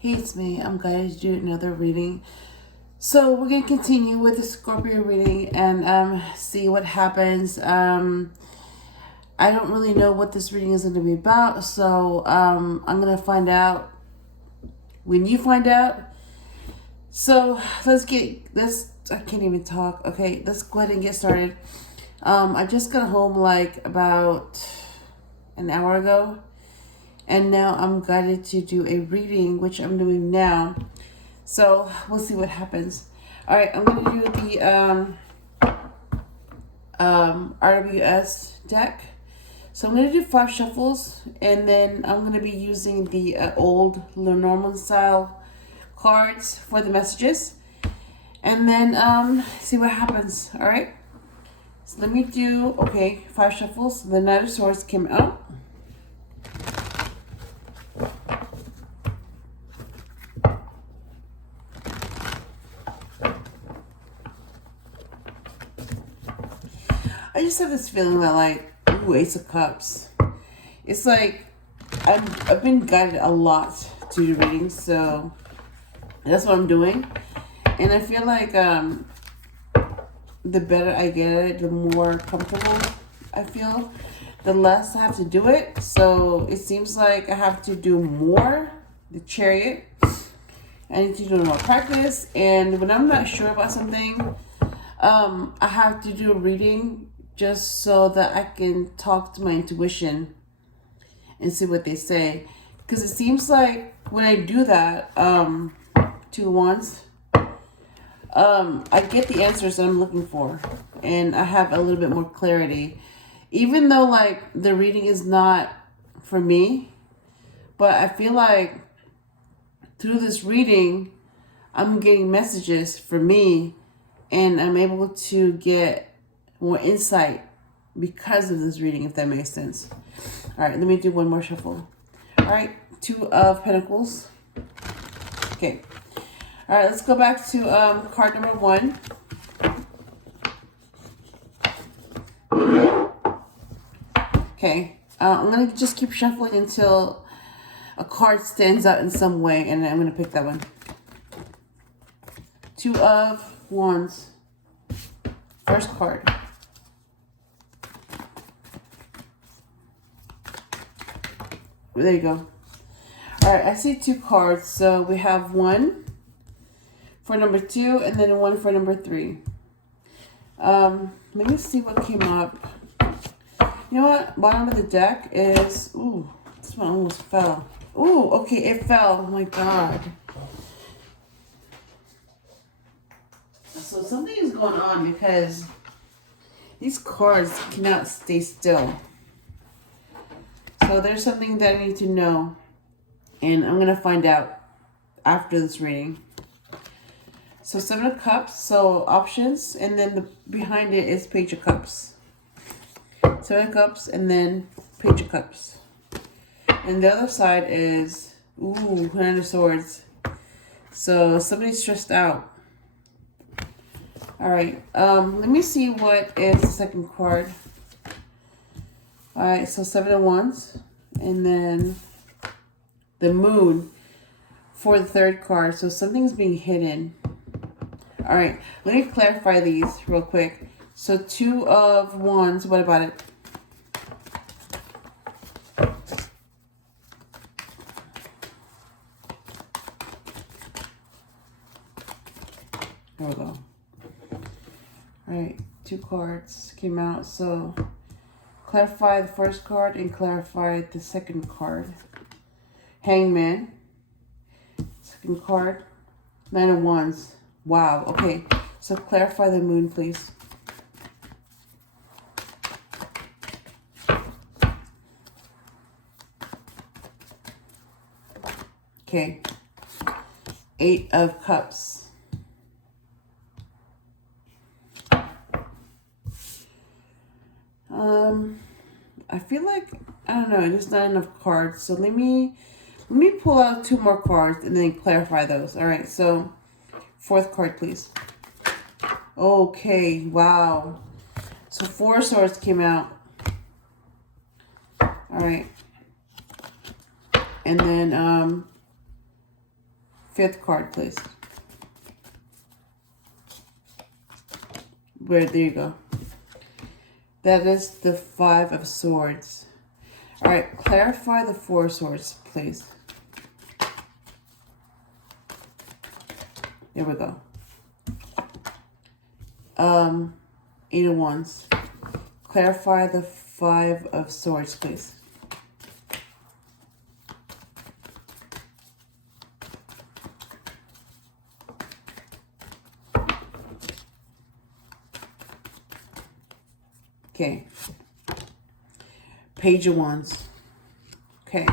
Hey, it's me. I'm going to do another reading. So we're going to continue with the Scorpio reading and see what happens. I don't really know what this reading is going to be about, so I'm going to find out when you find out. So I can't even talk. Okay, let's go ahead and get started. I just got home like about an hour ago. And now I'm guided to do a reading, which I'm doing now. So we'll see what happens. All right, I'm going to do the RWS deck. So I'm going to do 5 shuffles. And then I'm going to be using the old Lenormand style cards for the messages. And then see what happens. All right. So let me do, 5 shuffles. The Knight of Swords came out. I just have this feeling that Ace of Cups. It's like I've been guided a lot to do readings, so that's what I'm doing. And I feel like the better I get at it, the more comfortable I feel, the less I have to do it. So it seems like I have to do more. The Chariot. I need to do more practice, and when I'm not sure about something, I have to do a reading just so that I can talk to my intuition and see what they say. Because it seems like when I do that, 2 wands, I get the answers that I'm looking for, and I have a little bit more clarity. Even though the reading is not for me, but I feel like through this reading, I'm getting messages for me, and I'm able to get more insight because of this reading, if that makes sense. All right, let me do one more shuffle. All right, 2 of Pentacles. Okay. All right, let's go back to card number 1. Okay, I'm going to just keep shuffling until a card stands out in some way, and I'm going to pick that one. 2 of Wands. First card. There you go. All right, I see 2 cards. So we have 1 for number 2 and then 1 for number 3. Let me see what came up. You know what? Bottom of the deck is... Ooh, this one almost fell. Ooh, okay, it fell. Oh my God. So something is going on because these cards cannot stay still. So there's something that I need to know, and I'm going to find out after this reading. So 7 of Cups, so options, and then behind it is Page of Cups. 7 of Cups, and then Page of Cups. And the other side is, Knight of Swords. So somebody's stressed out. All right, let me see what is the second card. All right, so 7 of Wands, and then the Moon for the third card. So something's being hidden. All right, let me clarify these real quick. So 2 of Wands, what about it? There we go. All right, 2 cards came out, so clarify the first card and clarify the second card. Hangman. Second card. 9 of Wands. Wow. Okay. So clarify the Moon, please. Okay. 8 of Cups. I feel like, I don't know, there's not enough cards. So let me pull out 2 more cards and then clarify those. All right, so 4th card, please. Okay, wow. So 4 swords came out. All right. And then fifth card, please. There you go. That is the Five of Swords. All right, clarify the Four of Swords, please. There we go. Eight of Wands. Clarify the Five of Swords, please. Okay. Page of Wands. Okay.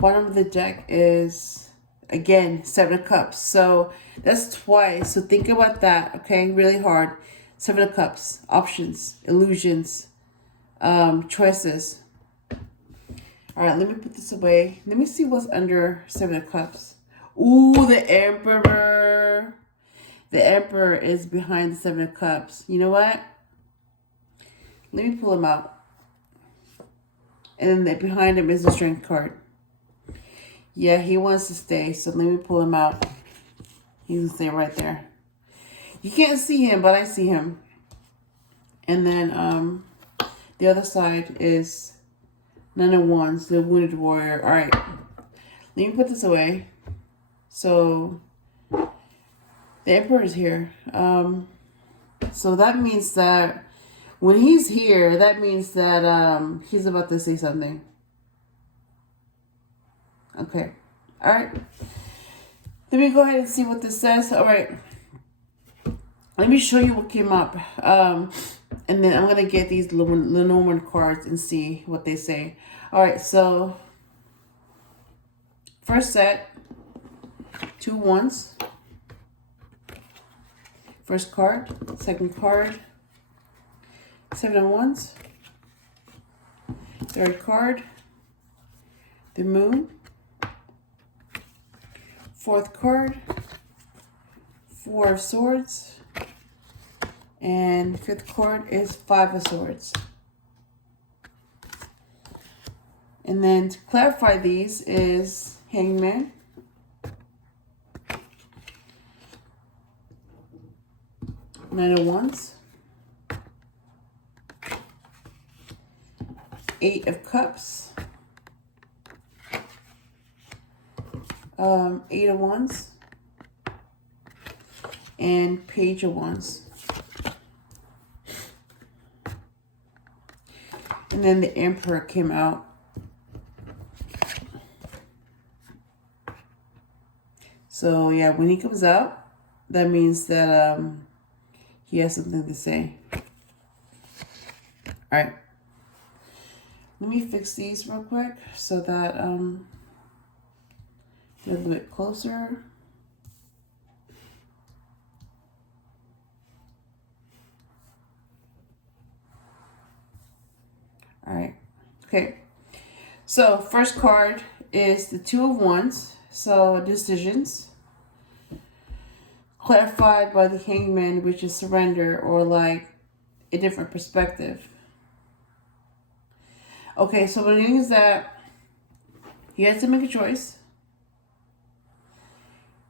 Bottom of the deck is, again, Seven of Cups. So that's twice. So think about that, okay? Really hard. Seven of Cups. Options. Illusions. Choices. All right, let me put this away. Let me see what's under Seven of Cups. Ooh, the Emperor. The Emperor is behind the Seven of Cups. You know what? Let me pull him out. And then behind him is the Strength card. Yeah, he wants to stay. So let me pull him out. He's going to stay right there. You can't see him, but I see him. And then the other side is Nine of Wands, the Wounded Warrior. All right. Let me put this away. So the Emperor is here. So that means that when he's here, that means that he's about to say something. Okay. All right. Let me go ahead and see what this says. All right. Let me show you what came up. And then I'm going to get these Lenormand cards and see what they say. All right. So, first set. 2 Wands. First card. Second card. 7 of Wands. Third card. The Moon. Fourth card. 4 of Swords. And fifth card is 5 of Swords. And then to clarify these is Hangman. Nine of Wands. 8 of Cups. 8 of Wands. And Page of Wands. And then the Emperor came out. So yeah, when he comes out, that means that he has something to say. All right. Let me fix these real quick so that they're a little bit closer. All right. Okay. So first card is the Two of Wands. So decisions. Clarified by the Hangman, which is surrender or like a different perspective. Okay, so what it means is that you had to make a choice.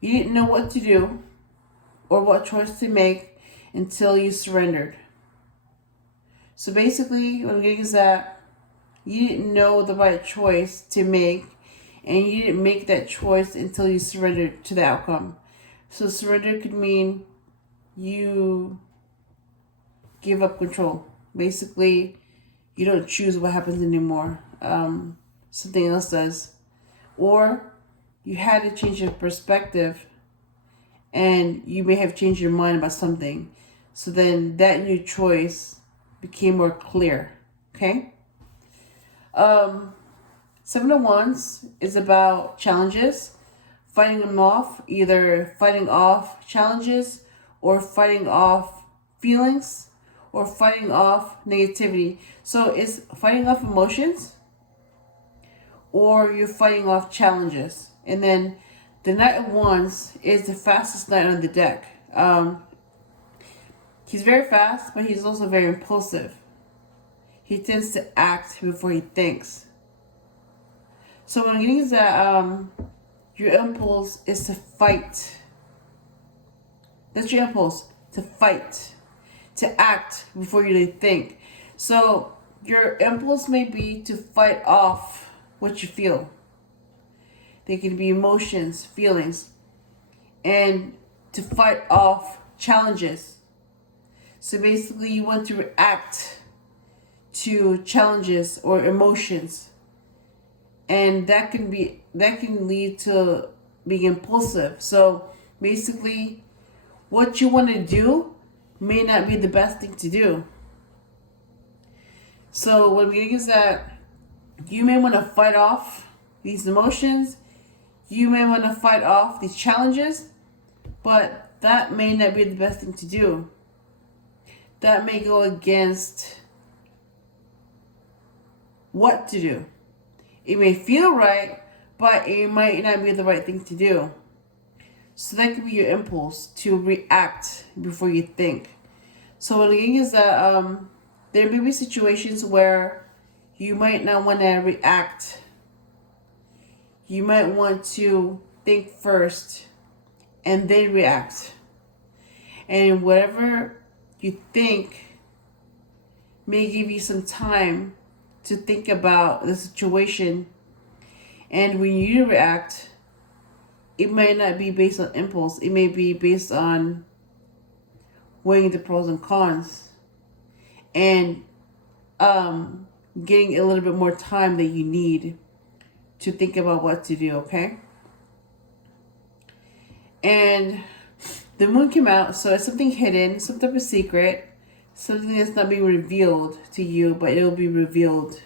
You didn't know what to do or what choice to make until you surrendered. So basically, what I'm getting is that you didn't know the right choice to make, and you didn't make that choice until you surrendered to the outcome. So surrender could mean you give up control. Basically, you don't choose what happens anymore. Something else does. Or you had to change your perspective, and you may have changed your mind about something. So then that new choice became more clear. Okay? 7 of Wands is about challenges, fighting them off, either fighting off challenges or fighting off feelings or fighting off negativity. So it's fighting off emotions or you're fighting off challenges. And then the Knight of Wands is the fastest knight on the deck. He's very fast, but he's also very impulsive. He tends to act before he thinks. So what I'm getting is that your impulse is to fight. That's your impulse, to fight, to act before you think. So your impulse may be to fight off what you feel. They can be emotions, feelings, and to fight off challenges. So basically you want to react to challenges or emotions. And that can lead to being impulsive. So basically what you want to do may not be the best thing to do. So what I'm getting is that you may want to fight off these emotions. You may want to fight off these challenges, but that may not be the best thing to do. That may go against what to do. It may feel right, but it might not be the right thing to do. So that could be your impulse to react before you think. So what I'm getting is that there may be situations where you might not want to react. You might want to think first and then react. And whatever you think may give you some time to think about the situation. And when you react, it might not be based on impulse. It may be based on weighing the pros and cons and getting a little bit more time that you need to think about what to do, okay? And the moon came out, so it's something hidden, some type of secret, something that's not being revealed to you, but it will be revealed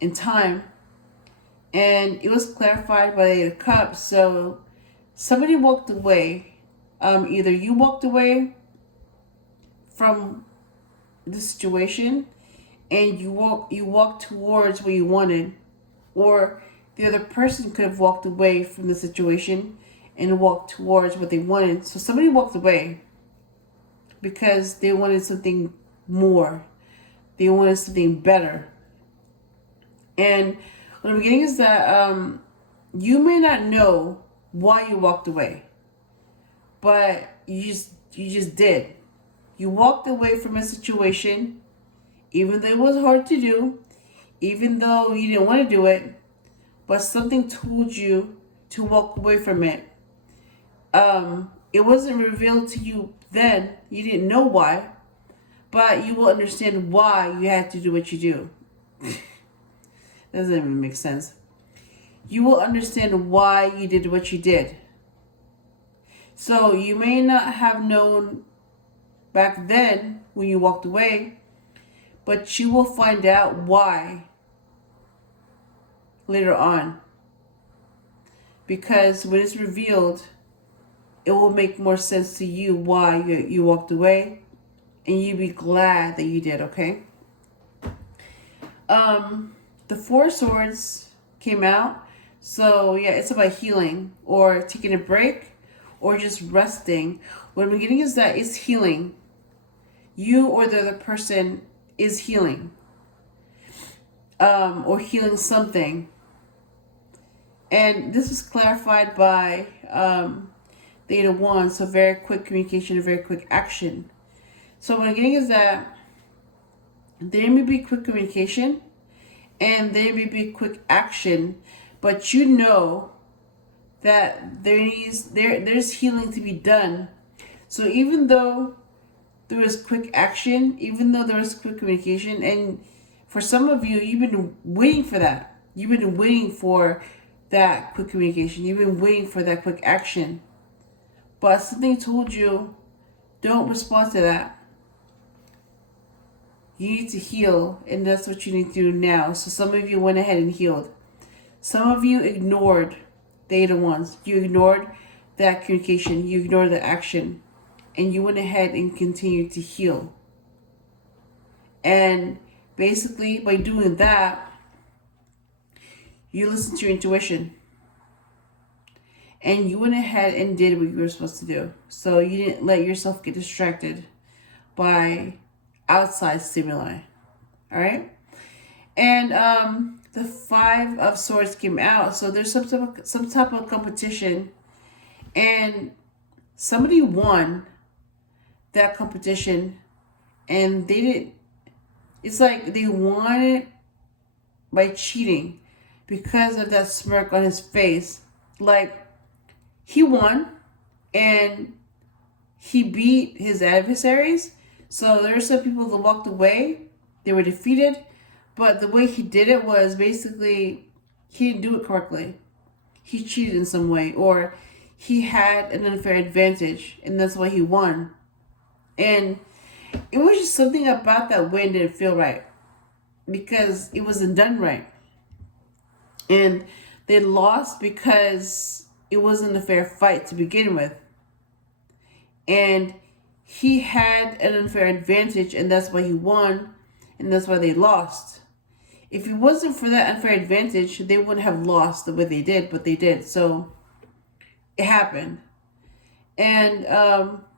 in time. And it was clarified by the cup. So somebody walked away. Either you walked away from the situation and you walked towards what you wanted, or the other person could have walked away from the situation and walked towards what they wanted. So somebody walked away because they wanted something more. They wanted something better. And what I'm getting is that you may not know why you walked away, but you just did. You walked away from a situation, even though it was hard to do, even though you didn't want to do it, but something told you to walk away from it. It wasn't revealed to you then. You didn't know why, but you will understand why you had to do what you do. Doesn't even make sense. You will understand why you did what you did. So you may not have known back then when you walked away, but you will find out why later on. Because when it's revealed, it will make more sense to you why you walked away, and you'll be glad that you did, okay? The Four of Swords came out. So yeah, it's about healing or taking a break or just resting. What I'm getting is that it's healing. You or the other person is healing. Or healing something. And this is clarified by the Eight of Wands. So very quick communication and very quick action. So what I'm getting is that there may be quick communication and there may be quick action, but you know that there's healing to be done. So even though there is quick action, even though there is quick communication, and for some of you, you've been waiting for that. You've been waiting for that quick communication. You've been waiting for that quick action. But something told you, don't respond to that. You need to heal, and that's what you need to do now. So some of you went ahead and healed. Some of you ignored the Eight of Wands. You ignored that communication. You ignored the action. And you went ahead and continued to heal. And basically, by doing that, you listened to your intuition. And you went ahead and did what you were supposed to do. So you didn't let yourself get distracted by outside stimuli. All right? And the Five of Swords came out. So there's some type of competition, and somebody won that competition, and they didn't. It's like they won it by cheating because of that smirk on his face. Like, he won, and he beat his adversaries. So there were some people that walked away. They were defeated. But the way he did it was basically he didn't do it correctly. He cheated in some way, or he had an unfair advantage, and that's why he won. And it was just something about that win didn't feel right because it wasn't done right. And they lost because it wasn't a fair fight to begin with. And he had an unfair advantage, and that's why he won, and that's why they lost. If it wasn't for that unfair advantage, they wouldn't have lost the way they did, but they did. So it happened. And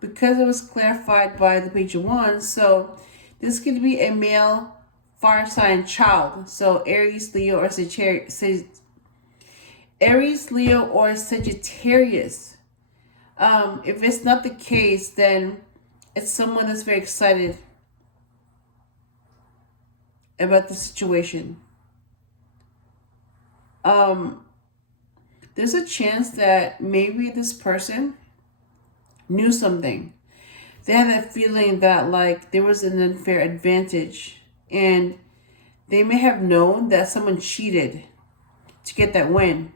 because it was clarified by the Page of Wands, so this could be a male fire sign child. So Aries, Leo, or Sagittarius. Aries, Leo, or Sagittarius. If it's not the case, then it's someone that's very excited about the situation. There's a chance that maybe this person knew something. They had that feeling that like there was an unfair advantage, and they may have known that someone cheated to get that win.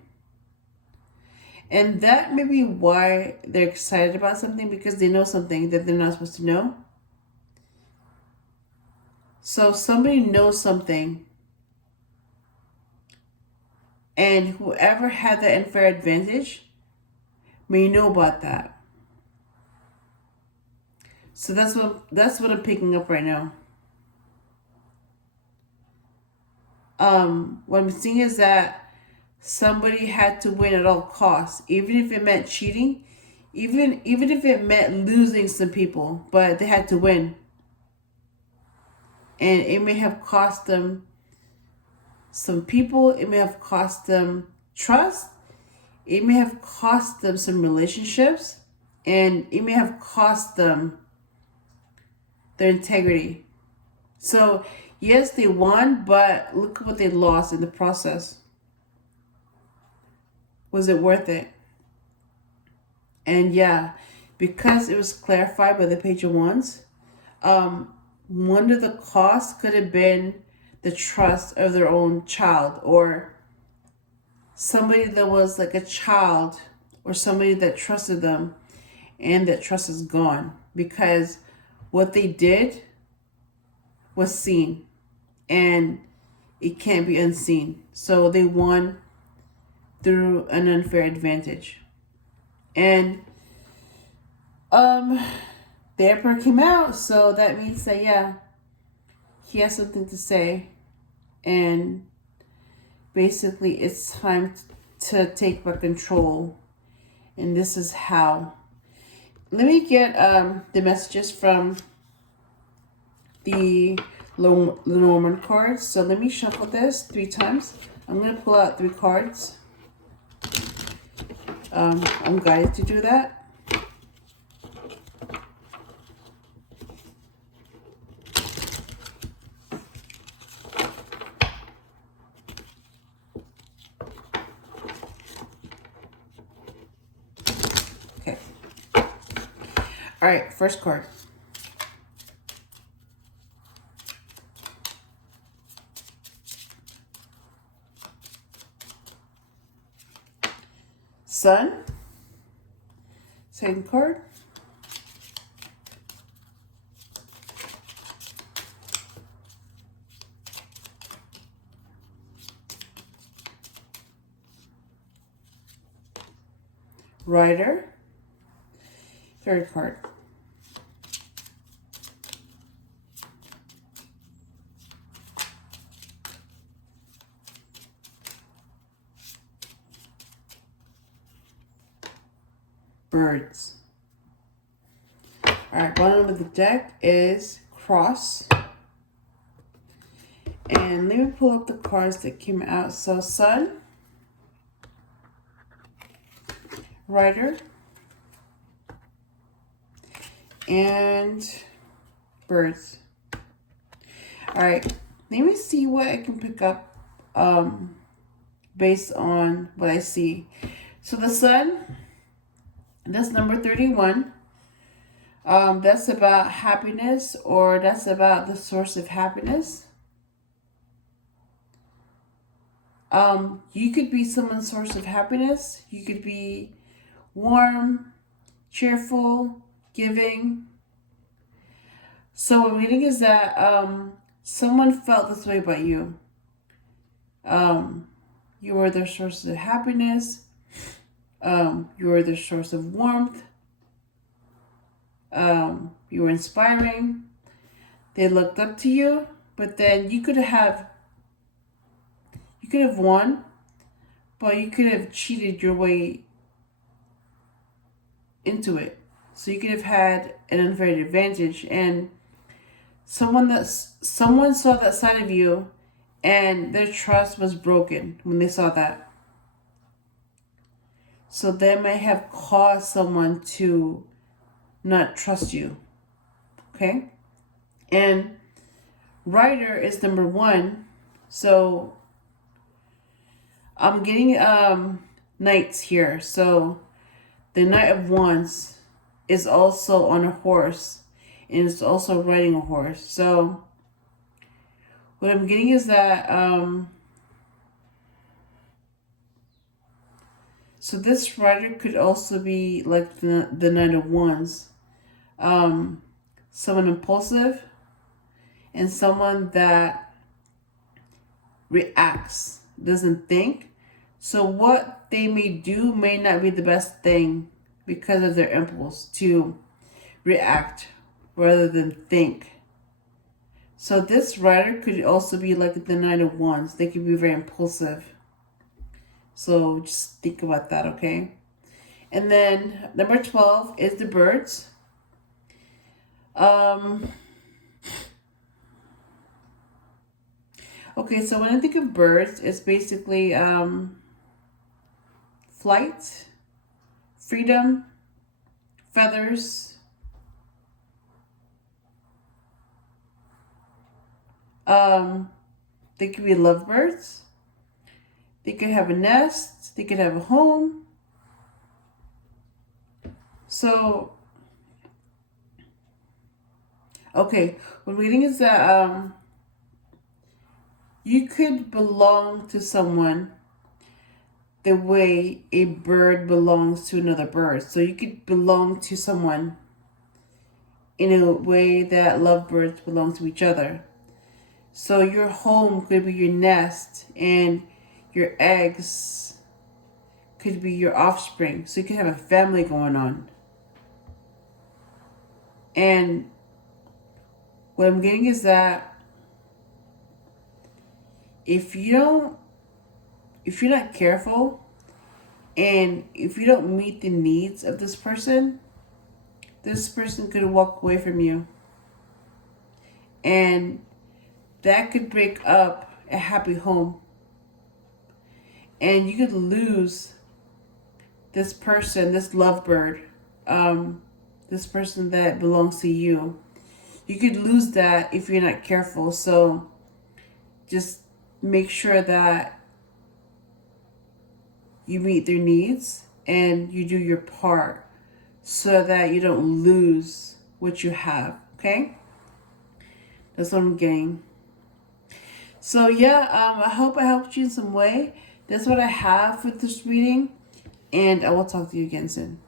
And that may be why they're excited about something, because they know something that they're not supposed to know. So somebody knows something, and whoever had that unfair advantage may know about that. So that's what I'm picking up right now. What I'm seeing is that somebody had to win at all costs, even if it meant cheating, even if it meant losing some people, but they had to win. And it may have cost them some people. It may have cost them trust. It may have cost them some relationships. And it may have cost them their integrity. So, yes, they won, but look at what they lost in the process. Was it worth it? And yeah, because it was clarified by the Page of Wands, one of the costs could have been the trust of their own child, or somebody that was like a child, or somebody that trusted them, and that trust is gone because what they did was seen and it can't be unseen. So they won through an unfair advantage. And the Emperor came out, so that means that, yeah, he has something to say. And basically, it's time to take back control. And this is how. Let me get the messages from the Lenormand cards. So let me shuffle this 3 times. I'm going to pull out 3 cards. I'm guided to do that. All right, first card. Sun. Second card. Rider. Third card. Birds. All right, bottom of the deck is cross. And let me pull up the cards that came out. So Sun, Rider, and Birds. All right, let me see what I can pick up based on what I see. So the Sun, that's number 31. That's about happiness, or that's about the source of happiness. You could be someone's source of happiness. You could be warm, cheerful, giving. So what I'm reading is that someone felt this way about you. You were their source of happiness. You were their source of warmth. You were inspiring. They looked up to you, but then you could have won, but you could have cheated your way into it. So you could have had an unfair advantage, and someone saw that side of you, and their trust was broken when they saw that. So they may have caused someone to not trust you. Okay? And Rider is number 1. So I'm getting knights here. So the Knight of Wands is also on a horse, and it's also riding a horse. So what I'm getting is that so this rider could also be like the Knight of Wands. Someone impulsive and someone that reacts, doesn't think. So what they may do may not be the best thing because of their impulse to react rather than think. So this rider could also be like the Knight of Wands. They could be very impulsive. So just think about that, okay? And then number 12 is the Birds. Okay, so when I think of birds, it's basically flight, freedom, feathers. They could be lovebirds. They could have a nest. They could have a home. So, okay, what I'm reading is that you could belong to someone the way a bird belongs to another bird. So you could belong to someone in a way that lovebirds belong to each other. So your home could be your nest, and your eggs could be your offspring. So you could have a family going on. And what I'm getting is that if you're not careful, and if you don't meet the needs of this person could walk away from you. And that could break up a happy home. And you could lose this person, this lovebird, this person that belongs to you. You could lose that if you're not careful. So just make sure that you meet their needs and you do your part so that you don't lose what you have, okay? That's what I'm getting. So yeah, I hope I helped you in some way. That's what I have with this reading, and I will talk to you again soon.